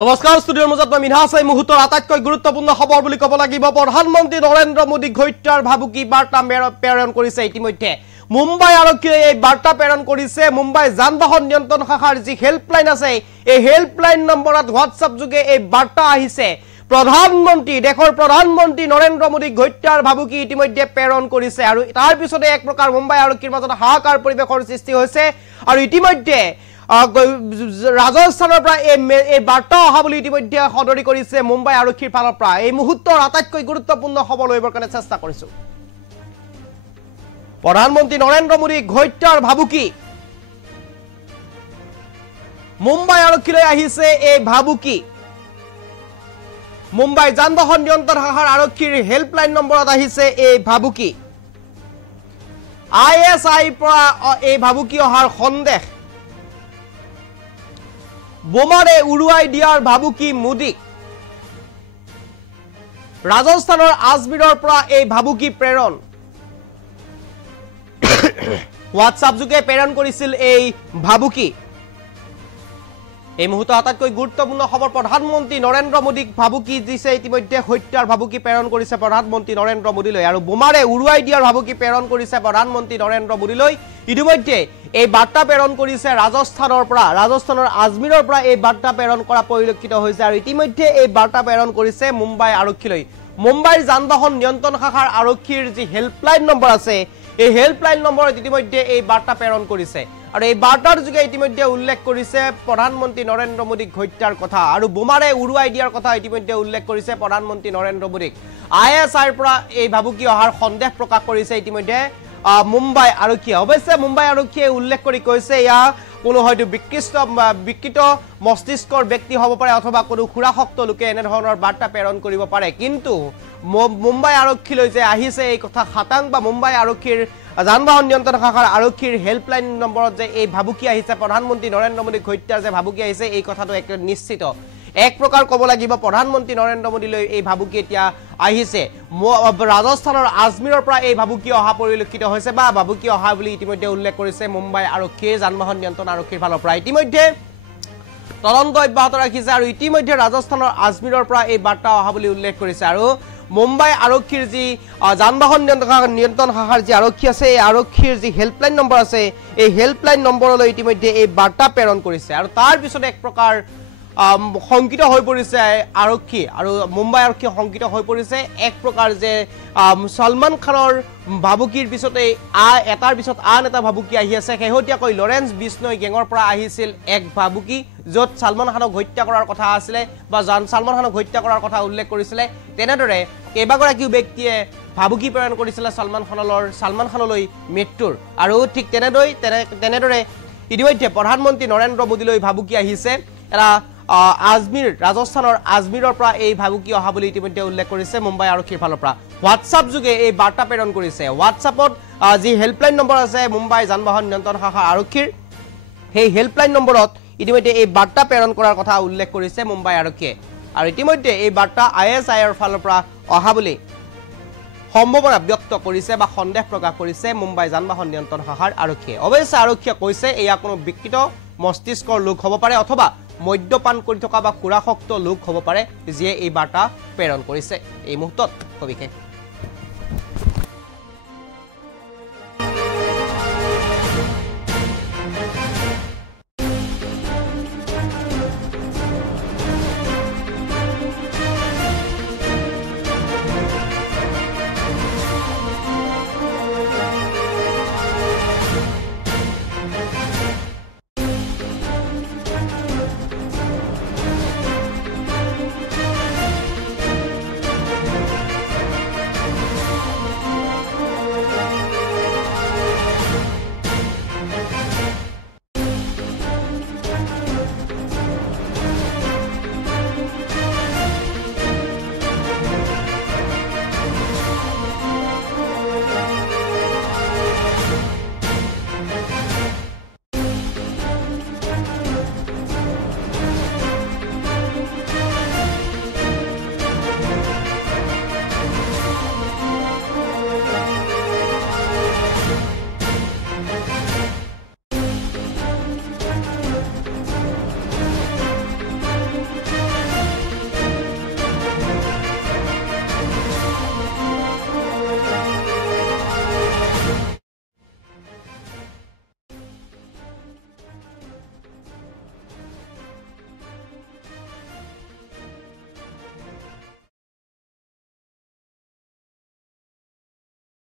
নমস্কাৰ ষ্টুডিঅ'ৰ মাজত মই মিনহা আছে মুহূৰ্তৰ আটাইতকৈ গুৰুত্বপূৰ্ণ খবৰ বুলি ক'ব লাগিব প্ৰধানমন্ত্ৰী নৰেন্দ্ৰ মোদী হত্যাৰ ভাবুকি বাৰ্তা প্ৰেৰণ কৰিছে ইতিমধ্যে মুম্বাই আৰক্ষীয়ে এই বাৰ্তা প্ৰেৰণ কৰিছে মুম্বাই যান-বাহন নিয়ন্ত্ৰণ শাখাৰ যি হেল্পলাইন আছে এই হেল্পলাইন নম্বৰত হোৱাটছআপ যোগে এই বাৰ্তা আহিছে দেশৰ প্ৰধানমন্ত্ৰী নৰেন্দ্ৰ মোদী হত্যাৰ ভাবুকি ইতিমধ্যে প্ৰেৰণ কৰিছে আৰু তাৰ পিছতে এক প্ৰকাৰ মুম্বাই আৰক্ষীৰ মাজত হাহাকাৰ পৰিৱেশৰ সৃষ্টি হৈছে আৰু ইতিমধ্যে ৰাজস্থানৰ পৰা এই বাৰ্তা অহা বুলি ইতিমধ্যে সদৰি কৰিছে মুম্বাই আৰক্ষীৰ ফালৰ পৰা এই মুহূৰ্তৰ আটাইতকৈ গুৰুত্বপূৰ্ণ খবৰ লইবৰ কাৰণে চেষ্টা কৰিছো প্ৰধানমন্ত্ৰী নৰেন্দ্ৰ মোদী হত্যাৰ ভাবুকি মুম্বাই আৰক্ষীলৈ আহিছে এই ভাবুকি মুম্বাই যান-বাহন নিয়ন্ত্ৰণ শাখাৰ আৰক্ষীৰ হেল্পলাইন নম্বৰত আহিছে এই ভাবুকি ISI পৰা এই ভাবুকি অহাৰ সন্দেহ বোমাৰে উৰুৱাই দিয়াৰ ভাবুকি মোদীক ৰাজস্থানৰ আজমিৰৰ পৰা এই ভাবুকি প্ৰেৰণ হোৱাটছআপ যোগে প্ৰেৰণ কৰিছিল এই ভাবুকি এই মুহূৰ্তত আটাইতকৈ গুৰুত্বপূৰ্ণ খবৰ প্ৰধানমন্ত্ৰী নৰেন্দ্ৰ মোদীক ভাবুকি দিছে ইতিমধ্যে হত্যাৰ ভাবুকি প্ৰেৰণ কৰিছে প্ৰধানমন্ত্ৰী নৰেন্দ্ৰ মোদীলৈ আৰু বোমাৰে উৰুৱাই দিয়াৰ ভাবুকি প্ৰেৰণ কৰিছে প্ৰধানমন্ত্ৰী নৰেন্দ্ৰ মোদীলৈ ইতিমধ্যে এই বাৰ্তা প্ৰেৰণ কৰিছে ৰাজস্থানৰ আজমিৰৰ পৰা এই বাৰ্তা প্ৰেৰণ কৰা পৰিলক্ষিত হৈছে আৰু ইতিমধ্যে এই বাৰ্তা প্ৰেৰণ কৰিছে মুম্বাই আৰক্ষীলৈ মুম্বাইৰ যান-বাহন নিয়ন্ত্ৰণ শাখাৰ আৰক্ষীৰ যি হেল্পলাইন নম্বৰ আছে এই হেল্পলাইন নম্বৰত ইতিমধ্যে এই বাৰ্তা প্ৰেৰণ কৰিছে আৰু এই বাৰ্তাৰ যোগে ইতিমধ্যে উল্লেখ কৰিছে প্ৰধানমন্ত্ৰী নৰেন্দ্ৰ মোদীক হত্যাৰ কথা আৰু বোমাৰে উৰুৱাই দিয়াৰ কথা ইতিমধ্যে উল্লেখ কৰিছে প্ৰধানমন্ত্ৰী নৰেন্দ্ৰ মোদীক ISIৰ পৰা এই ভাবুকি অহাৰ সন্দেহ প্ৰকাশ কৰিছে ইতিমধ্যে মুম্বাই আৰক্ষী অৱশ্যে মুম্বাই আৰক্ষীয়ে উল্লেখ কৰি কৈছে ইয়া কোনো হয়তো বিকৃত মস্তিষ্কৰ ব্যক্তি হ'ব পাৰে অথবা কোনো খুৰাশক্ত লোকে এনে ধৰণৰ বাৰ্তা প্ৰেৰণ কৰিব পাৰে কিন্তু মুম্বাই আৰক্ষীলৈ যে আহিছে এই কথা খাটাং বা মুম্বাই আৰক্ষীৰ যান-বাহন নিয়ন্ত্ৰণ শাখাৰ আৰক্ষীৰ হেল্পলাইন নম্বৰত যে এই ভাবুকি আহিছে প্ৰধানমন্ত্ৰী নৰেন্দ্ৰ মোদী হত্যাৰ যে ভাবুকি আহিছে এই কথাটো এক নিশ্চিত এক প্ৰকাৰ ক'ব লাগিব প্ৰধানমন্ত্ৰী নৰেন্দ্ৰ মোদীলৈ এই ভাবুকি এতিয়া আহিছে ৰাজস্থানৰ আজমিৰৰ পৰা এই ভাবুকি অহা পৰিলক্ষিত হৈছে বা ভাবুকি অহা বুলি ইতিমধ্যে উল্লেখ কৰিছে মুম্বাই আৰক্ষীৰ যান-বাহন নিয়ন্ত্ৰণ আৰক্ষীৰ ফালৰ পৰা ইতিমধ্যে তদন্ত অব্যাহত ৰাখিছে আৰু ইতিমধ্যে ৰাজস্থানৰ আজমিৰৰ পৰা এই বাৰ্তা অহা বুলি উল্লেখ কৰিছে আৰু মুম্বাই আৰক্ষীৰ যি যান-বাহন নিয়ন্ত্ৰণ শাখাৰ যি আৰক্ষী আছে এই আৰক্ষীৰ যি হেল্পলাইন নম্বৰ আছে এই হেল্পলাইন নম্বৰলৈ ইতিমধ্যে এই বাৰ্তা প্ৰেৰণ কৰিছে আৰু তাৰ পিছত এক প্ৰকাৰ সংকিত হৈ পৰিছে আৰক্ষী আৰু মুম্বাই আৰক্ষী সংকিত হৈ পৰিছে এক প্ৰকাৰ যে সলমান খানৰ ভাবুকিৰ পিছতে এটাৰ পিছত আন এটা ভাবুকি আহি আছে শেহতীয়াকৈ লৰেন্স বিষ্ণৈ গেঙৰ পৰা আহিছিল এক ভাবুকি য'ত সলমান খানক হত্যা কৰাৰ কথা আছিলে বা সলমান খানক হত্যা কৰাৰ কথা উল্লেখ কৰিছিলে তেনেদৰে কেইবাগৰাকীও ব্যক্তিয়ে ভাবুকি প্ৰেৰণ কৰিছিলে সলমান খানলৈ মৃত্যুৰ আৰু ঠিক তেনেদৰে ইতিমধ্যে প্ৰধানমন্ত্ৰী নৰেন্দ্ৰ মোদীলৈ ভাবুকি আহিছে এটা ৰাজস্থানৰ আজমিৰৰ পৰা এই ভাবুকি অহা বুলি ইতিমধ্যে উল্লেখ কৰিছে মুম্বাই আৰক্ষীৰ ফালৰ পৰা হোৱাটছআপ যোগে এই বাৰ্তা প্ৰেৰণ কৰিছে হোৱাটছআপত যি হেল্পলাইন নম্বৰ আছে মুম্বাই যান-বাহন নিয়ন্ত্ৰণ শাখাৰ আৰক্ষীৰ সেই হেল্পলাইন নম্বৰত ইতিমধ্যে এই বাৰ্তা প্ৰেৰণ কৰাৰ কথা উল্লেখ কৰিছে মুম্বাই আৰক্ষীয়ে আৰু ইতিমধ্যে এই বাৰ্তা ISIৰ ফালৰ পৰা অহা বুলি সম্ভাৱনা ব্যক্ত কৰিছে বা সন্দেহ প্ৰকাশ কৰিছে মুম্বাই যান-বাহন নিয়ন্ত্ৰণ শাখাৰ আৰক্ষীয়ে অৱশ্যে আৰক্ষীয়ে কৈছে এয়া কোনো বিকৃত মস্তিষ্কৰ লোক হ'ব পাৰে অথবা মদ্যপান কৰি থকা বা খুৰাশক্ত লোক হ'ব পাৰে যিয়ে এই বাৰ্তা প্ৰেৰণ কৰিছে এই মুহূৰ্তত সবিশেষ